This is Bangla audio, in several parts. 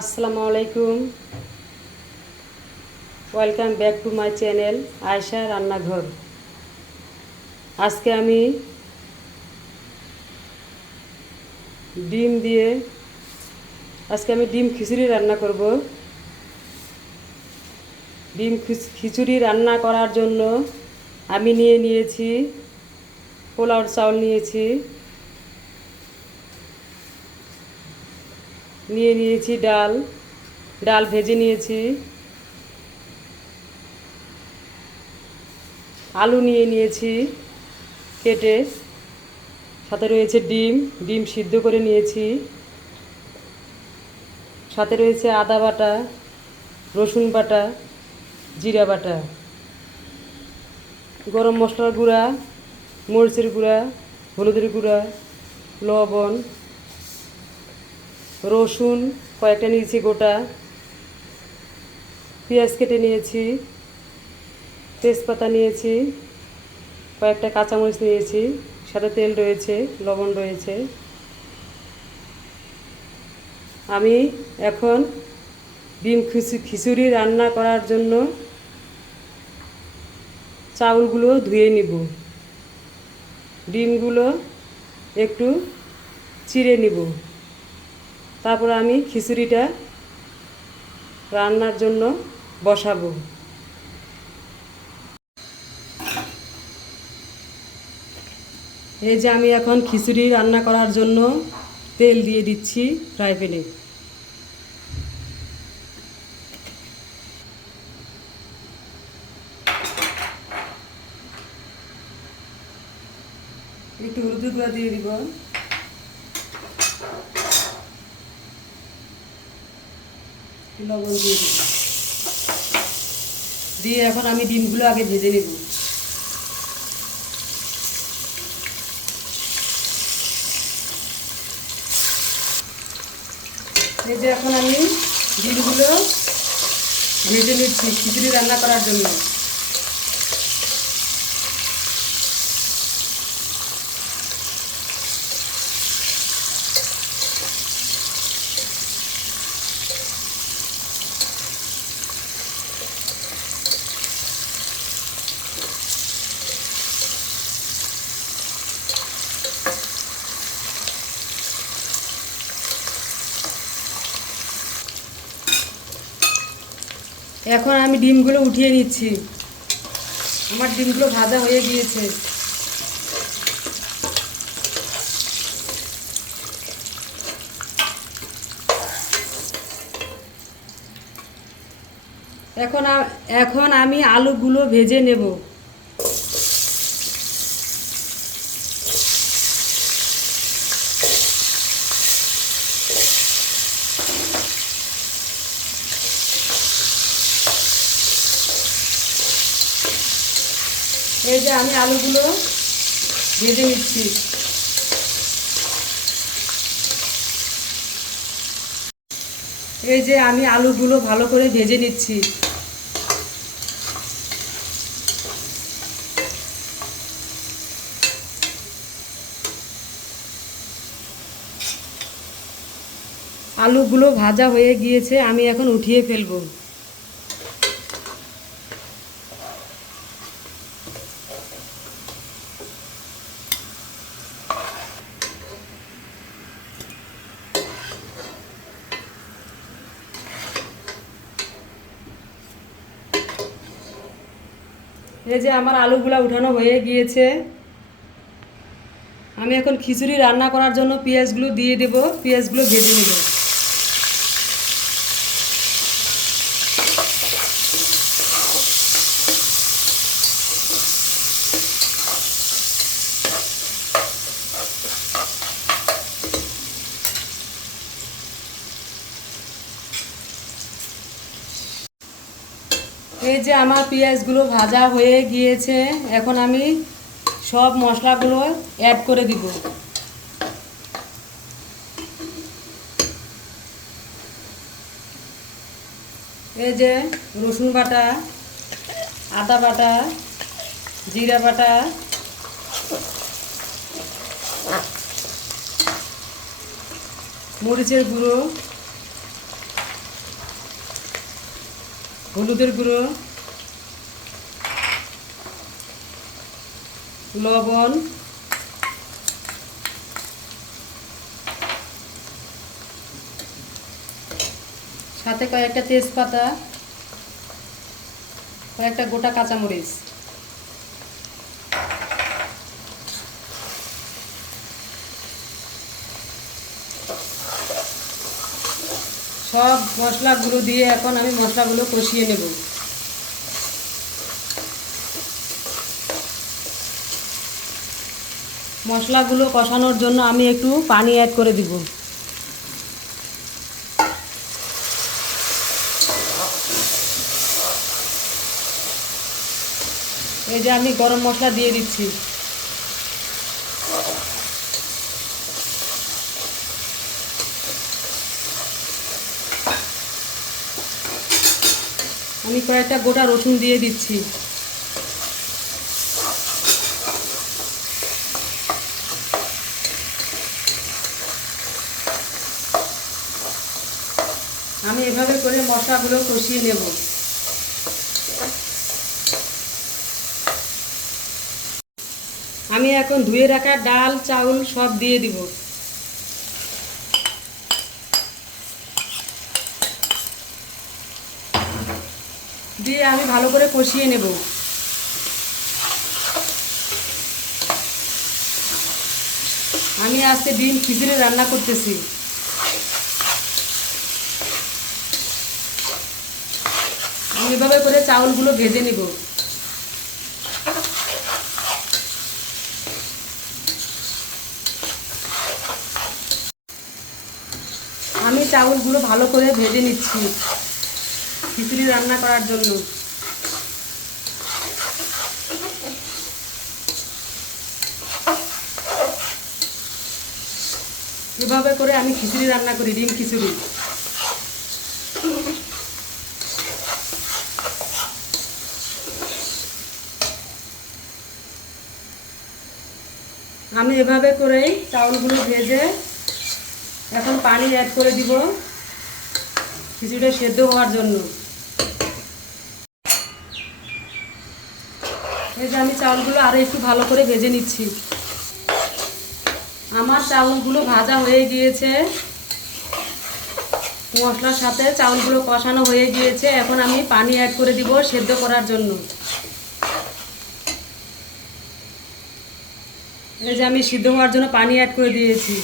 আসসালামু আলাইকুম। Welcome back to my channel Ayesha রান্নাঘর আজকে আমি ডিম দিয়ে, আজকে আমি ডিম খিচুড়ি রান্না করব। ডিম খিচুড়ি রান্না করার জন্য আমি নিয়ে নিয়েছি পোলাওর চাউল নিয়েছি। নিয়ে নিয়েছি ডাল ডাল ভেজে নিয়েছি। আলু নিয়ে নিয়েছি কেটে, সাথে রয়েছে ডিম ডিম সিদ্ধ করে নিয়েছি। সাথে রয়েছে আদা বাটা, রসুন বাটা, জিরা বাটা, গরম মশলার গুঁড়া, মরিচের গুঁড়া, হলুদের গুঁড়া, লবণ রসুন কয়েকটা নিয়েছি গোটা, পেঁয়াজ কেটে নিয়েছি, তেজপাতা নিয়েছি, কয়েকটা কাঁচামরিচ নিয়েছি সাথে তেল রয়েছে, লবণ রয়েছে। আমি এখন ডিম খিচু- খিচুড়ি রান্না করার জন্য চাউলগুলো ধুয়ে নিব। ডিমগুলো একটু চিড়ে নিব। তারপর আমি খিচুড়িটা রান্নার জন্য বসাবো। এই যে আমি এখন খিচুড়ি রান্না করার জন্য তেল দিয়ে দিচ্ছি ফ্রাই প্যানে। একটু হলুদ গুঁড়া দিয়ে দিব। লবণ দিয়ে দিই দিয়ে এখন আমি ডিমগুলো আগে ভেজে নেব। এই যে এখন আমি ডিমগুলো ভেজে নিচ্ছি খিচুড়ি রান্না করার জন্য। এখন আমি ডিমগুলো উঠিয়ে নিচ্ছি। আমার ডিমগুলো ভাজা হয়ে গিয়েছে। এখন এখন আমি আলুগুলো ভেজে নেব। এই যে আমি আলুগুলো ভেজে নিচ্ছি। এই যে আমি আলুগুলো ভালো করে ভেজে নিচ্ছি। আলুগুলো ভাজা হয়ে গিয়েছে, আমি এখন উঠিয়ে ফেলব। এই যে আমার আলুগুলো উঠানো হয়ে গিয়েছে। আমি এখন খিচুড়ি রান্না করার জন্য পেঁয়াজগুলো দিয়ে দেবো, পেঁয়াজগুলো ভেজে নেব। এই যে আমার পেঁয়াজগুলো ভাজা হয়ে গিয়েছে, এখন আমি সব মশলাগুলো অ্যাড করে দিব। এই যে রসুন বাটা, আদা বাটা, জিরা বাটা, মরিচের গুঁড়ো হলুদের গুঁড়ো লবণ সাথে কয়েকটা তেজপাতা কয়েকটা গোটা কাঁচামরিচ। সব মশলাগুলো দিয়ে এখন আমি মশলাগুলো কষিয়ে নেব। মশলাগুলো কষানোর জন্য আমি একটু পানি অ্যাড করে দিব। এই যে আমি গরম মশলা দিয়ে দিচ্ছি। আমি কয়েকটা গোটা রসুন দিয়ে দিচ্ছি। আমি এভাবে করে মশলাগুলো কষিয়ে নেব। আমি এখন ধুয়ে রাখা ডাল, চাউল সব দিয়ে দিব। দিয়ে আমি ভালো করে কষিয়ে নেব। আমি আজকে ডিম খিচুড়ি রান্না করতেছি। আমি এভাবে করে চাউলগুলো ভেজে নেব। আমি চাউলগুলো ভালো করে ভেজে নিচ্ছি। খিচুড়ি রান্না করার জন্য। এভাবে করে আমি খিচুড়ি রান্না করি, ডিম খিচুড়ি। আমি এভাবে করেই চাউলগুলো ভেজে এখন পানি অ্যাড করে দিব খিচুড়িটা সেদ্ধ হওয়ার জন্য। এই যে আমি চাউলগুলো আরও একটু ভালো করে ভেজে নিচ্ছি। আমার চাউলগুলো ভাজা হয়ে গিয়েছে। মশলার সাথে চাউলগুলো কষানো হয়ে গিয়েছে। এখন আমি পানি অ্যাড করে দিব সেদ্ধ করার জন্য। এই যে আমি সিদ্ধ হওয়ার জন্য পানি অ্যাড করে দিয়েছি।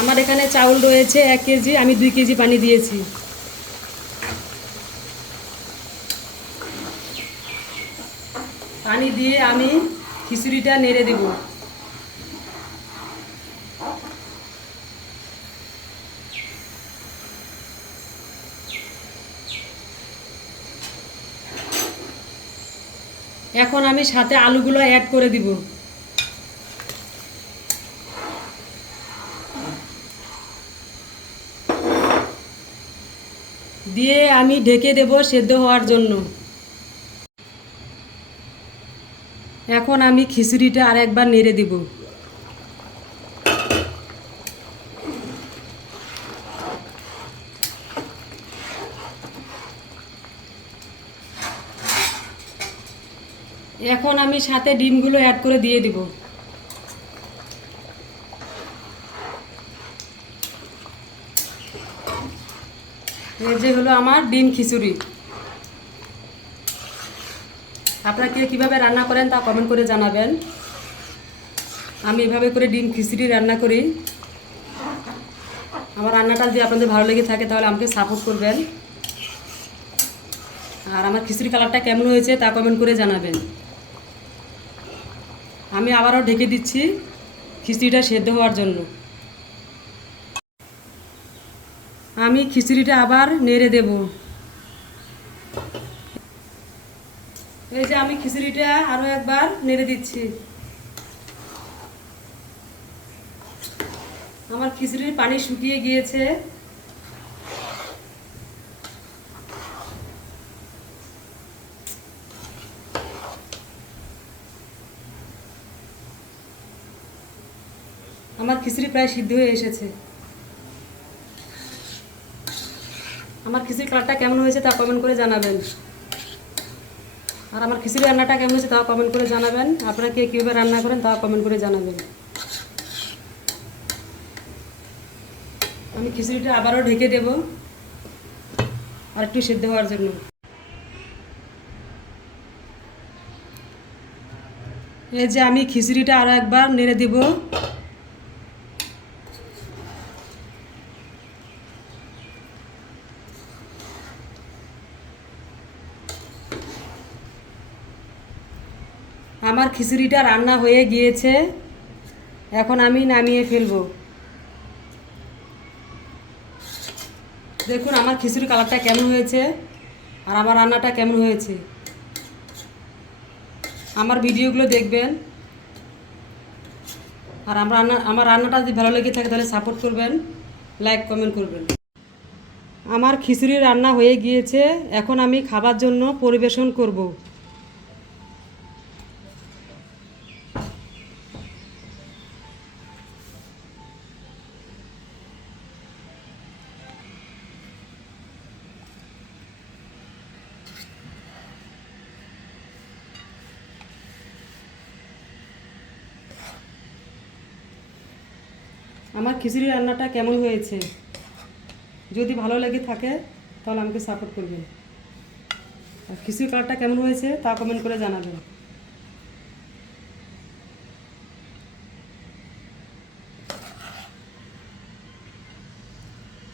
আমার এখানে চাউল রয়েছে এক কেজি, আমি দুই কেজি পানি দিয়েছি। পানি দিয়ে আমি খিচুড়িটা নেড়ে দেব। এখন আমি সাথে আলুগুলো অ্যাড করে দিব। দিয়ে আমি ঢেকে দেব সেদ্ধ হওয়ার জন্য। এখন আমি খিচুড়িটা আর একবার নেড়ে দিব। এখন আমি সাথে ডিমগুলো অ্যাড করে দিয়ে দিব। এই যে হলো আমার ডিম খিচুড়ি। আপনারা কে কীভাবে রান্না করেন তা কমেন্ট করে জানাবেন। আমি এভাবে করে ডিম খিচুড়ি রান্না করি। আমার রান্নাটা যদি আপনাদের ভালো লেগে থাকে তাহলে আমাকে সাপোর্ট করবেন। আর আমার খিচুড়ি কালারটা কেমন হয়েছে তা কমেন্ট করে জানাবেন। আমি আবারও ঢেকে দিচ্ছি খিচুড়িটা সেদ্ধ হওয়ার জন্য। আমি খিচুড়িটা আবার নেড়ে দেব। এই যে আমি খিচুড়িটা আরও একবার নেড়ে দিচ্ছি। আমার খিচুড়ির পানি শুকিয়ে গিয়েছে। আমার খিচুড়ি প্রায় সিদ্ধ হয়ে এসেছে। আমার খিচুড়ি কালারটা কেমন হয়েছে তা কমেন্ট করে জানাবেন। আর আমার খিচুড়ি রান্নাটা কেমন হয়েছে তাও কমেন্ট করে জানাবেন। আপনারা কে কীভাবে রান্না করেন তাও কমেন্ট করে জানাবেন। আমি খিচুড়িটা আবারও ঢেকে দেব আর একটু সেদ্ধ হওয়ার জন্য। এই যে আমি খিচুড়িটা আরও একবার নেড়ে দেব। আমার খিচুড়িটা রান্না হয়ে গিয়েছে। এখন আমি নামিয়ে ফেলব। দেখুন, আমার খিচুড়ি কালারটা কেমন হয়েছে আর আমার রান্নাটা কেমন হয়েছে। আমার ভিডিওগুলো দেখবেন। আর আমার রান্না, আমার রান্নাটা যদি ভালো লেগে থাকে তাহলে সাপোর্ট করবেন লাইক কমেন্ট করবেন। আমার খিচুড়ি রান্না হয়ে গিয়েছে। এখন আমি খাবার জন্য পরিবেশন করব। আমার খিচুড়ি রান্নাটা কেমন হয়েছে? যদি ভালো লেগে থাকে, তাহলে আমাকে সাপোর্ট করবেন। আর খিচুড়ি কালারটা কেমন হয়েছে তা কমেন্ট করে জানাবেন।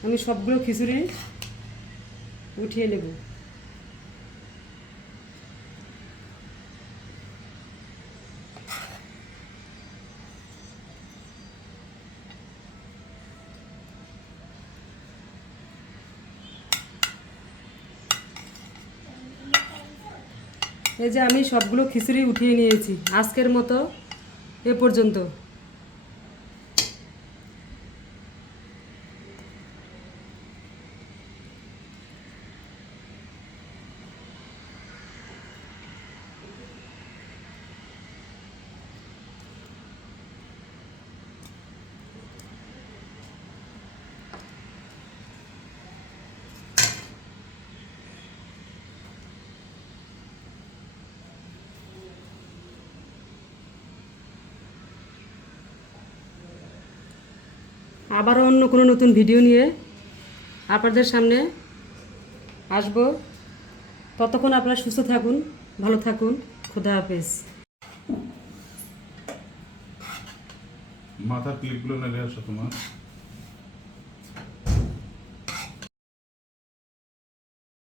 আমি সবগুলো খিচুড়ি উঠিয়ে নেব। এই যে আমি সবগুলো খিচুড়ি উঠিয়ে নিয়েছি আজকের মতো এ পর্যন্ত। আবারও অন্য কোনো নতুন ভিডিও নিয়ে আপনাদের সামনে আসব। ততক্ষণ আপনারা সুস্থ থাকুন, ভালো থাকুন। খুদা হাফেজ। মাথার ক্লিপগুলো নেলে আসো তোমার।